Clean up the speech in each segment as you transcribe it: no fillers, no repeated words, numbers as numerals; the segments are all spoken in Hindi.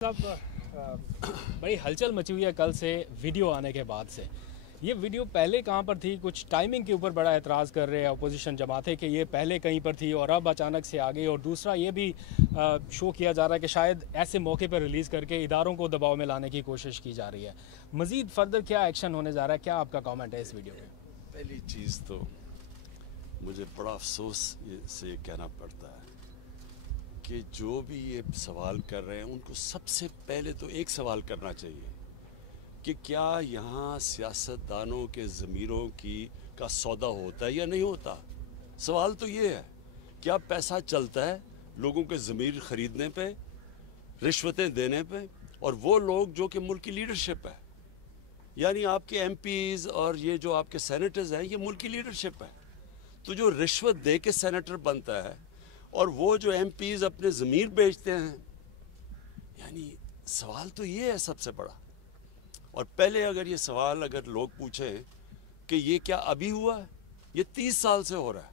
साहब बड़ी हलचल मची हुई है कल से वीडियो आने के बाद से। ये वीडियो पहले कहाँ पर थी, कुछ टाइमिंग के ऊपर बड़ा एतराज़ कर रहे हैं अपोजिशन जमातें कि ये पहले कहीं पर थी और अब अचानक से आ गई। और दूसरा ये भी शो किया जा रहा है कि शायद ऐसे मौके पर रिलीज़ करके इदारों को दबाव में लाने की कोशिश की जा रही है। मज़ीद फर्दर क्या एक्शन होने जा रहा है, क्या आपका कॉमेंट है इस वीडियो पे? पहली चीज़ तो मुझे बड़ा अफसोस से कहना पड़ता है कि जो भी ये सवाल कर रहे हैं उनको सबसे पहले तो एक सवाल करना चाहिए कि क्या यहाँ सियासतदानों के ज़मीरों का सौदा होता है या नहीं होता। सवाल तो ये है, क्या पैसा चलता है लोगों के ज़मीर ख़रीदने पे, रिश्वतें देने पे? और वो लोग जो कि मुल्क की लीडरशिप है, यानी आपके एमपीज़ और ये जो आपके सेनेटर्स हैं, ये मुल्क की लीडरशिप है। तो जो रिश्वत दे के सेनेटर बनता है और वो जो एमपीज़ अपने ज़मीर बेचते हैं, यानी सवाल तो ये है सबसे बड़ा। और पहले अगर ये सवाल अगर लोग पूछें कि ये क्या अभी हुआ है, ये 30 साल से हो रहा है,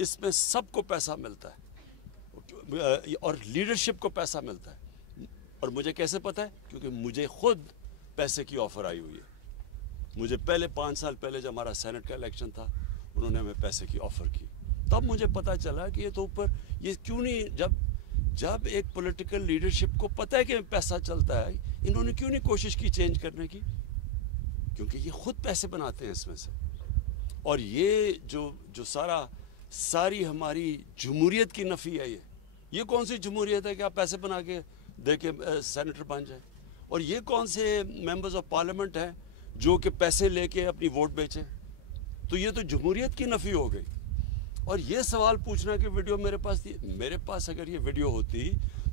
इसमें सबको पैसा मिलता है और लीडरशिप को पैसा मिलता है। और मुझे कैसे पता है? क्योंकि मुझे खुद पैसे की ऑफ़र आई हुई है। मुझे पहले 5 साल पहले जब हमारा सेनेट का इलेक्शन था, उन्होंने हमें पैसे की ऑफ़र की, तब मुझे पता चला कि ये तो ऊपर ये क्यों नहीं, जब एक पॉलिटिकल लीडरशिप को पता है कि पैसा चलता है, इन्होंने क्यों नहीं कोशिश की चेंज करने की? क्योंकि ये खुद पैसे बनाते हैं इसमें से। और ये जो सारी हमारी जमहूरियत की नफ़ी है, ये कौन सी जमहूरियत है कि आप पैसे बना के दे के सेनेटर बन जाए? और ये कौन से मेंबर्स ऑफ पार्लियामेंट हैं जो कि पैसे लेके अपनी वोट बेचें? तो ये तो जमहूरियत की नफ़ी हो गई। और ये सवाल पूछना कि वीडियो मेरे पास अगर ये वीडियो होती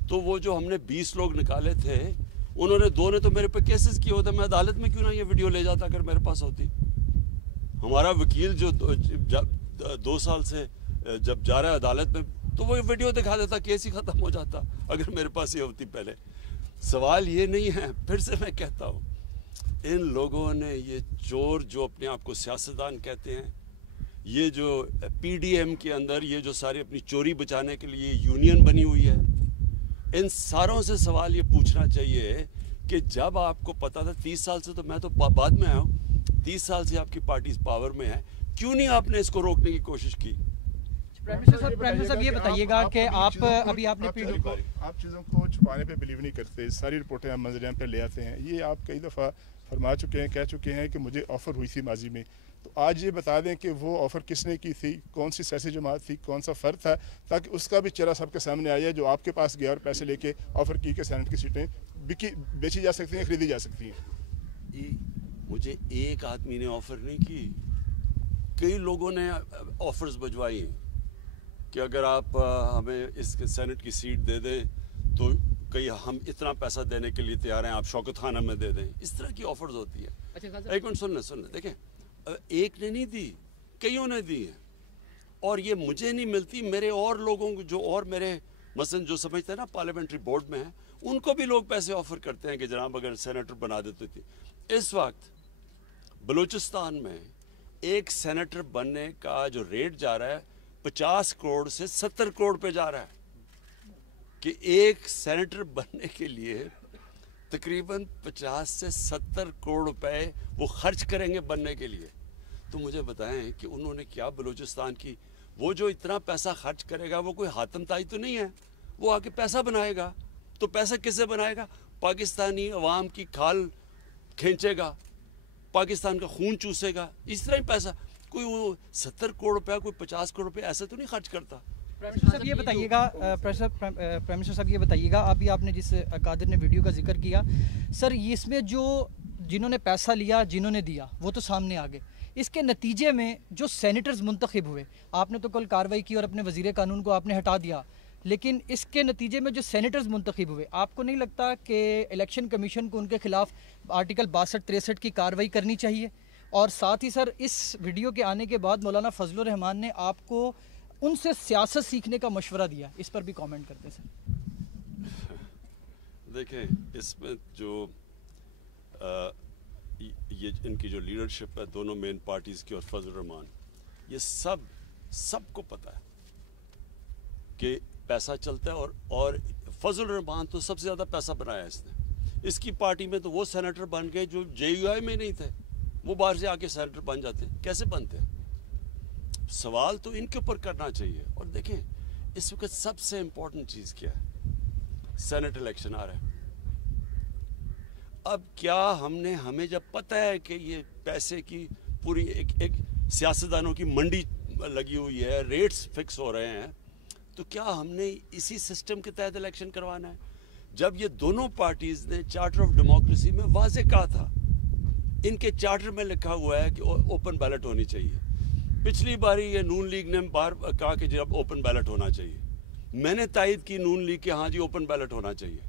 तो वो जो हमने 20 लोग निकाले थे, उन्होंने 2 ने तो मेरे पे केसेस किए होते, मैं अदालत में क्यों ना ये वीडियो ले जाता अगर मेरे पास होती। हमारा वकील जो 2 साल से जब जा रहा है अदालत में, तो वो वीडियो दिखा देता, केस ही ख़त्म हो जाता अगर मेरे पास ये होती पहले। सवाल ये नहीं है, फिर से मैं कहता हूँ, इन लोगों ने ये चोर जो अपने आप को सियासतदान कहते हैं, ये जो पीडीएम के अंदर ये जो सारी अपनी चोरी बचाने के लिए यूनियन बनी हुई है, इन सारों से सवाल ये पूछना चाहिए कि जब आपको पता था 30 साल से, तो मैं तो बाद में आया हूँ, 30 साल से आपकी पार्टी पावर में है, क्यों नहीं आपने इसको रोकने की कोशिश की? प्राइम मिनिस्टर साहब ये बताइएगा कि आप अभी आपने आप चीज़ों को छुपाने पे बिलीव नहीं करते, सारी रिपोर्टें हम मंजर आम पे ले आते हैं। ये आप कई दफ़ा फरमा चुके हैं, कह चुके हैं कि मुझे ऑफ़र हुई थी माजी में, तो आज ये बता दें कि वो ऑफ़र किसने की थी, कौन सी सियासी जमात थी, कौन सा फ़र्द था, ताकि उसका भी चेहरा सबके सामने आया जो आपके पास गया और पैसे लेके ऑफ़र की कि सेनेट की सीटें बेची जा सकती हैं, खरीदी जा सकती हैं। मुझे एक आदमी ने ऑफ़र नहीं की, कई लोगों ने ऑफ़र्स भिजवाई कि अगर आप हमें इस सेनेट की सीट दे दें तो कई हम इतना पैसा देने के लिए तैयार हैं, आप शौकत खान हमें दे दें। इस तरह की ऑफ़र्स होती है। अच्छा, एक मिनट सुनना, देखें, एक ने नहीं दी, कईयों ने दी है। और ये मुझे नहीं मिलती, मेरे और लोगों को जो और मेरे मसलन जो समझते हैं ना पार्लियामेंट्री बोर्ड में है, उनको भी लोग पैसे ऑफ़र करते हैं कि जनाब अगर सेनेटर बना देते थे। इस वक्त बलूचिस्तान में एक सेनेटर बनने का जो रेट जा रहा है 50 करोड़ से 70 करोड़ पे जा रहा है, कि एक सेनेटर बनने के लिए तकरीबन 50 से 70 करोड़ रुपए वो खर्च करेंगे बनने के लिए। तो मुझे बताएं कि उन्होंने क्या बलूचिस्तान की, वो जो इतना पैसा खर्च करेगा वो कोई हातम ताई तो नहीं है, वो आके पैसा बनाएगा। तो पैसा किससे बनाएगा? पाकिस्तानी अवाम की खाल खींचेगा, पाकिस्तान का खून चूसेगा, इस तरह ही पैसा। कोई वो 70 करोड़ रुपया, कोई 50 करोड़ रुपया ऐसे तो नहीं खर्च करता। प्राइम मिनिस्टर साहब ये बताइएगा, प्राइम मिनिस्टर साहब ये बताइएगा, अभी आपने जिस कादिर ने वीडियो का जिक्र किया, सर इसमें जो जिन्होंने पैसा लिया, जिन्होंने दिया, वो तो सामने आ गए। इसके नतीजे में जो सेनेटर्स मुंतखब हुए, आपने तो कल कार्रवाई की और अपने वजीर कानून को आपने हटा दिया, लेकिन इसके नतीजे में जो सेनेटर्स मुंतखब हुए, आपको नहीं लगता कि इलेक्शन कमीशन को उनके खिलाफ आर्टिकल 62-63 की कार्रवाई करनी चाहिए? और साथ ही सर, इस वीडियो के आने के बाद मौलाना फजलुर रहमान ने आपको उनसे सियासत सीखने का मशवरा दिया, इस पर भी कमेंट करते सर। देखें, इसमें जो ये इनकी जो लीडरशिप है दोनों मेन पार्टीज़ की और फजलुर रहमान, ये सबको पता है कि पैसा चलता है। और फजल रहमान तो सबसे ज़्यादा पैसा बनाया इसने। इसकी पार्टी में तो वो सेनेटर बन गए जो JUI में नहीं थे, वो बाहर से आके सेनेटर बन जाते हैं। कैसे बनते हैं? सवाल तो इनके ऊपर करना चाहिए। और देखें इस वक्त सबसे इम्पोर्टेंट चीज़ क्या है, सेनेट इलेक्शन आ रहा है। अब क्या हमें जब पता है कि ये पैसे की पूरी एक सियासतदानों की मंडी लगी हुई है, रेट्स फिक्स हो रहे हैं, तो क्या हमने इसी सिस्टम के तहत इलेक्शन करवाना है? जब ये दोनों पार्टीज ने चार्टर ऑफ डेमोक्रेसी में वाजे कहा था, इनके चार्टर में लिखा हुआ है कि ओपन बैलेट होनी चाहिए। पिछली बारी ये नून लीग ने बार कहा कि जब ओपन बैलेट होना चाहिए, मैंने तायद की नून लीग के हाँ जी ओपन बैलेट होना चाहिए।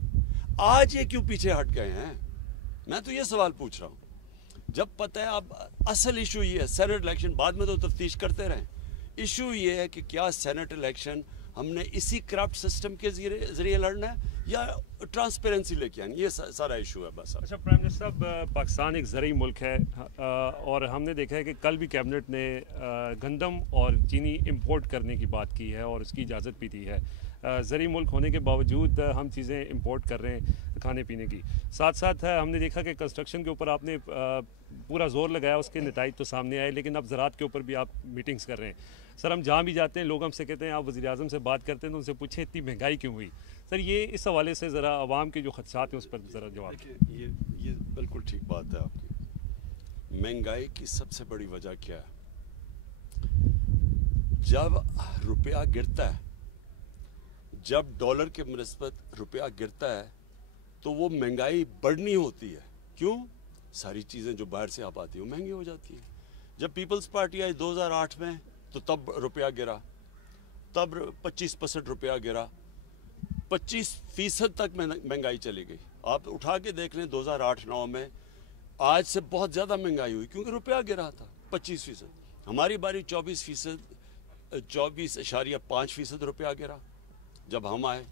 आज ये क्यों पीछे हट गए हैं? मैं तो ये सवाल पूछ रहा हूँ। जब पता है अब असल इशू ये है सेनेट इलेक्शन, बाद में तो तफ्तीश करते रहें। इशू ये है कि क्या सेनेट इलेक्शन हमने इसी करप्ट सिस्टम के जरिए लड़ना है या ट्रांसपेरेंसी लेके आनी, ये सारा इशू है बस। अच्छा प्राइम मिनिस्टर साहब, पाकिस्तान एक ज़रूरी मुल्क है और हमने देखा है कि कल भी कैबिनेट ने गंदम और चीनी इंपोर्ट करने की बात की है और उसकी इजाज़त भी दी है। ज़रूरी मुल्क होने के बावजूद हम चीज़ें इंपोर्ट कर रहे हैं खाने पीने की। साथ साथ हमने देखा कि कंस्ट्रक्शन के ऊपर आपने पूरा जोर लगाया, उसके नताइज तो सामने आए, लेकिन अब ज़राअत के ऊपर भी आप मीटिंग्स कर रहे हैं। सर हम जहाँ भी जाते हैं लोग हमसे कहते हैं, आप वज़ीर आज़म से बात करते हैं तो उनसे पूछे इतनी महंगाई क्यों हुई? सर ये इस हवाले से ज़रा आवाम के जो खदशात हैं उस पर ज़रा जवाब। ये बिल्कुल ठीक बात है आपकी। महंगाई की सबसे बड़ी वजह क्या है? जब रुपया गिरता है, जब डॉलर के मुनिस्बत रुपया गिरता है, तो वो महंगाई बढ़नी होती है। क्यों? सारी चीज़ें जो बाहर से आप आती हैं वो महंगी हो जाती हैं। जब पीपल्स पार्टी आई 2008 में, तो तब रुपया गिरा, तब 25% रुपया गिरा, 25% तक महंगाई चली गई। आप उठा के देख लें 2008-9 में आज से बहुत ज़्यादा महंगाई हुई क्योंकि रुपया गिरा था 25%। हमारी बारी 24.5% रुपया गिरा जब हम आए।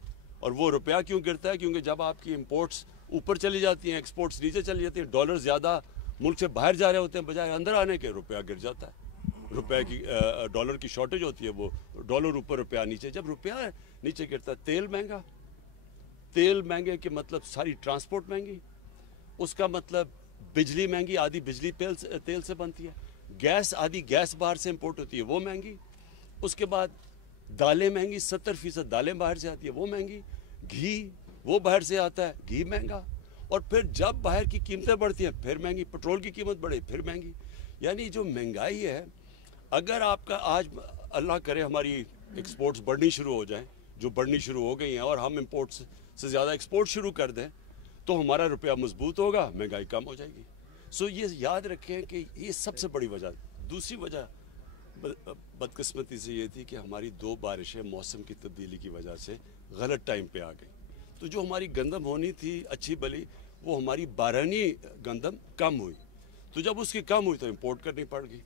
और वो रुपया क्यों गिरता है? क्योंकि जब आपकी इंपोर्ट्स ऊपर चली जाती हैं, एक्सपोर्ट्स नीचे चली जाती हैं, डॉलर ज़्यादा मुल्क से बाहर जा रहे होते हैं बजाय अंदर आने के, रुपया गिर जाता है। रुपए की डॉलर की शॉर्टेज होती है, वो डॉलर ऊपर रुपया नीचे। जब रुपया नीचे गिरता है, तेल महंगा, तेल महंगे के मतलब सारी ट्रांसपोर्ट महंगी, उसका मतलब बिजली महंगी, आधी बिजली तेल से बनती है, गैस आधी गैस बाहर से इंपोर्ट होती है वो महंगी, उसके बाद दालें महंगी, 70% दालें बाहर से आती है वो महंगी, घी वो बाहर से आता है घी महंगा, और फिर जब बाहर की कीमतें बढ़ती हैं फिर महंगी, पेट्रोल की कीमत बढ़े फिर महंगी। यानी जो महंगाई है, अगर आपका आज अल्लाह करे हमारी एक्सपोर्ट्स बढ़नी शुरू हो जाएं, जो बढ़नी शुरू हो गई हैं, और हम इंपोर्ट्स से ज़्यादा एक्सपोर्ट शुरू कर दें, तो हमारा रुपया मजबूत होगा, महंगाई कम हो जाएगी। सो ये याद रखें कि ये सबसे बड़ी वजह। दूसरी वजह बदकिस्मती से ये थी कि हमारी 2 बारिशें मौसम की तब्दीली की वजह से गलत टाइम पे आ गई। तो जो हमारी गंदम होनी थी अच्छी भली, वो हमारी बारहनी गंदम कम हुई, तो जब उसकी कम हुई तो इंपोर्ट करनी पड़ गई।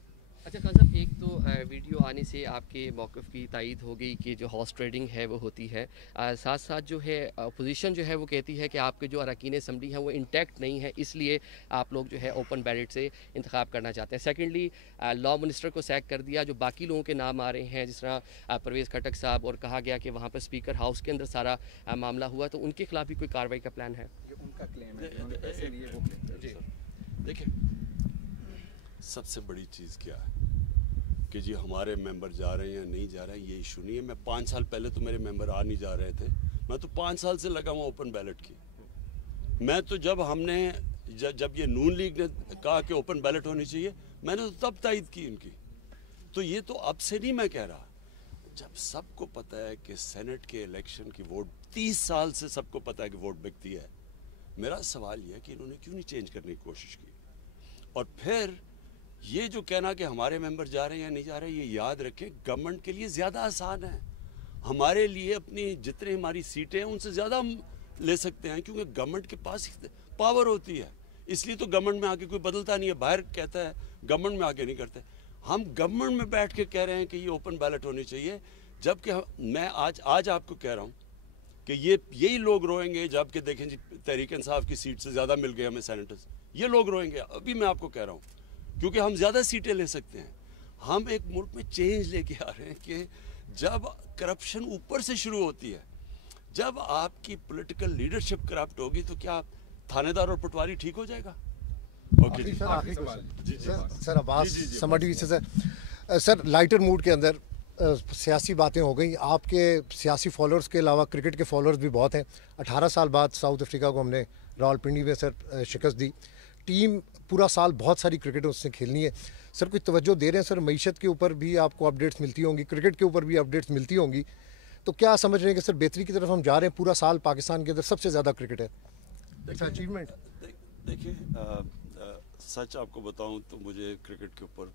अच्छा खान साहब, एक तो वीडियो आने से आपके मौक़िफ़ की तायीद हो गई कि जो हॉर्स ट्रेडिंग है वो होती है, साथ साथ जो है अपोजिशन जो है वो कहती है कि आपके जो अरकान असम्बली हैं वो इंटैक्ट नहीं है, इसलिए आप लोग जो है ओपन बैलेट से इंतखाब करना चाहते हैं। सेकेंडली लॉ मिनिस्टर को सैक कर दिया, जो बाकी लोगों के नाम आ रहे हैं जिस तरह परवेज़ खटक साहब, और कहा गया कि वहाँ पर स्पीकर हाउस के अंदर सारा मामला हुआ, तो उनके खिलाफ भी कोई कार्रवाई का प्लान है? उनका क्लेम है उन्होंने पैसे लिए वो क्लेम। देखिए सबसे बड़ी चीज़ क्या है कि जी हमारे मेंबर जा रहे हैं या नहीं जा रहे हैं, ये इशू नहीं है। मैं 5 साल पहले तो मेरे मेंबर आ नहीं जा रहे थे, मैं तो 5 साल से लगा हुआ ओपन बैलेट की। मैं तो जब ये नून लीग ने कहा कि ओपन बैलेट होनी चाहिए, मैंने तो तब तायद की उनकी। तो ये तो अब से नहीं मैं कह रहा, जब सबको पता है कि सेनेट के इलेक्शन की वोट 30 साल से सबको पता है कि वोट बिकती है। मेरा सवाल यह है कि इन्होंने क्यों नहीं चेंज करने की कोशिश की। और फिर ये जो कहना कि हमारे मेंबर जा रहे हैं या नहीं जा रहे, ये याद रखें गवर्नमेंट के लिए ज़्यादा आसान है। हमारे लिए अपनी जितने हमारी सीटें हैं उनसे ज़्यादा हम ले सकते हैं, क्योंकि गवर्नमेंट के पास पावर होती है। इसलिए तो गवर्नमेंट में आके कोई बदलता नहीं है, बाहर कहता है, गवर्नमेंट में आके नहीं करते। हम गवर्नमेंट में बैठ के कह रहे हैं कि ये ओपन बैलेट होनी चाहिए, जबकि मैं आज आपको कह रहा हूँ कि यही लोग रोएंगे जबकि देखें जी तहरीक इंसाफ की सीट से ज़्यादा मिल गए हमें सेनेटर्स, ये लोग रोएंगे। अभी मैं आपको कह रहा हूँ क्योंकि हम ज़्यादा सीटें ले सकते हैं। हम एक मुल्क में चेंज लेके आ रहे हैं कि जब करप्शन ऊपर से शुरू होती है, जब आपकी पॉलिटिकल लीडरशिप करप्ट होगी, तो क्या थानेदार और पटवारी ठीक हो जाएगा? ओके जी, आखिरी क्वेश्चन सर, अब्बास समझ से सर लाइटर मूड के अंदर सियासी बातें हो गई। आपके सियासी फॉलोअर्स के अलावा क्रिकेट के फॉलोअर्स भी बहुत हैं। 18 साल बाद साउथ अफ्रीका को हमने रावलपिंडी में सर शिकस्त दी। टीम पूरा साल बहुत सारी क्रिकेट उससे खेलनी है। सर कोई तवज्जो दे रहे हैं सर? मईशत के ऊपर भी आपको अपडेट्स मिलती होंगी, क्रिकेट के ऊपर भी अपडेट्स मिलती होंगी, तो क्या समझ रहे हैं कि सर बेहतरी की तरफ हम जा रहे हैं? पूरा साल पाकिस्तान के अंदर सबसे ज़्यादा क्रिकेट है, अचीवमेंट। देखिए, सच आपको बताऊं तो मुझे क्रिकेट के ऊपर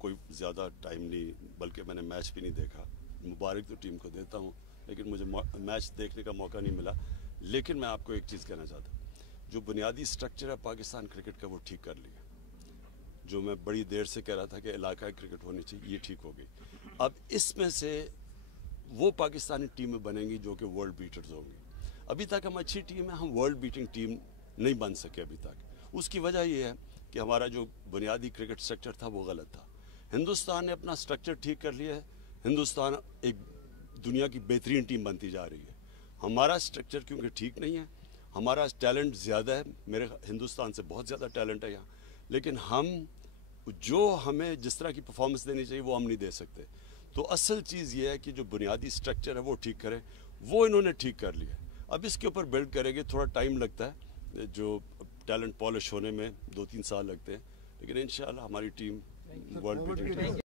कोई ज़्यादा टाइम नहीं, बल्कि मैंने मैच भी नहीं देखा। मुबारक तो टीम को देता हूं, लेकिन मुझे मैच देखने का मौका नहीं मिला। लेकिन मैं आपको एक चीज़ कहना चाहता हूँ, जो बुनियादी स्ट्रक्चर है पाकिस्तान क्रिकेट का, वो ठीक कर लिया। जो मैं बड़ी देर से कह रहा था कि इलाका क्रिकेट होनी चाहिए, ये ठीक हो गई। अब इसमें से वो पाकिस्तानी टीमें बनेंगी जो कि वर्ल्ड बीटर्स होंगी। अभी तक हम अच्छी टीम है, हम वर्ल्ड बीटिंग टीम नहीं बन सके अभी तक। उसकी वजह ये है कि हमारा जो बुनियादी क्रिकेट स्ट्रक्चर था वो गलत था। हिंदुस्तान ने अपना स्ट्रक्चर ठीक कर लिया है, हिंदुस्तान एक दुनिया की बेहतरीन टीम बनती जा रही है। हमारा स्ट्रक्चर क्योंकि ठीक नहीं है, हमारा टैलेंट ज़्यादा है, मेरे हिंदुस्तान से बहुत ज़्यादा टैलेंट है यहाँ, लेकिन हम जो हमें जिस तरह की परफॉर्मेंस देनी चाहिए वो हम नहीं दे सकते। तो असल चीज़ ये है कि जो बुनियादी स्ट्रक्चर है वो ठीक करें, वो इन्होंने ठीक कर लिया। अब इसके ऊपर बिल्ड करेंगे, थोड़ा टाइम लगता है, जो टैलेंट पॉलिश होने में 2-3 साल लगते हैं, लेकिन इंशाल्लाह हमारी टीम वर्ल्ड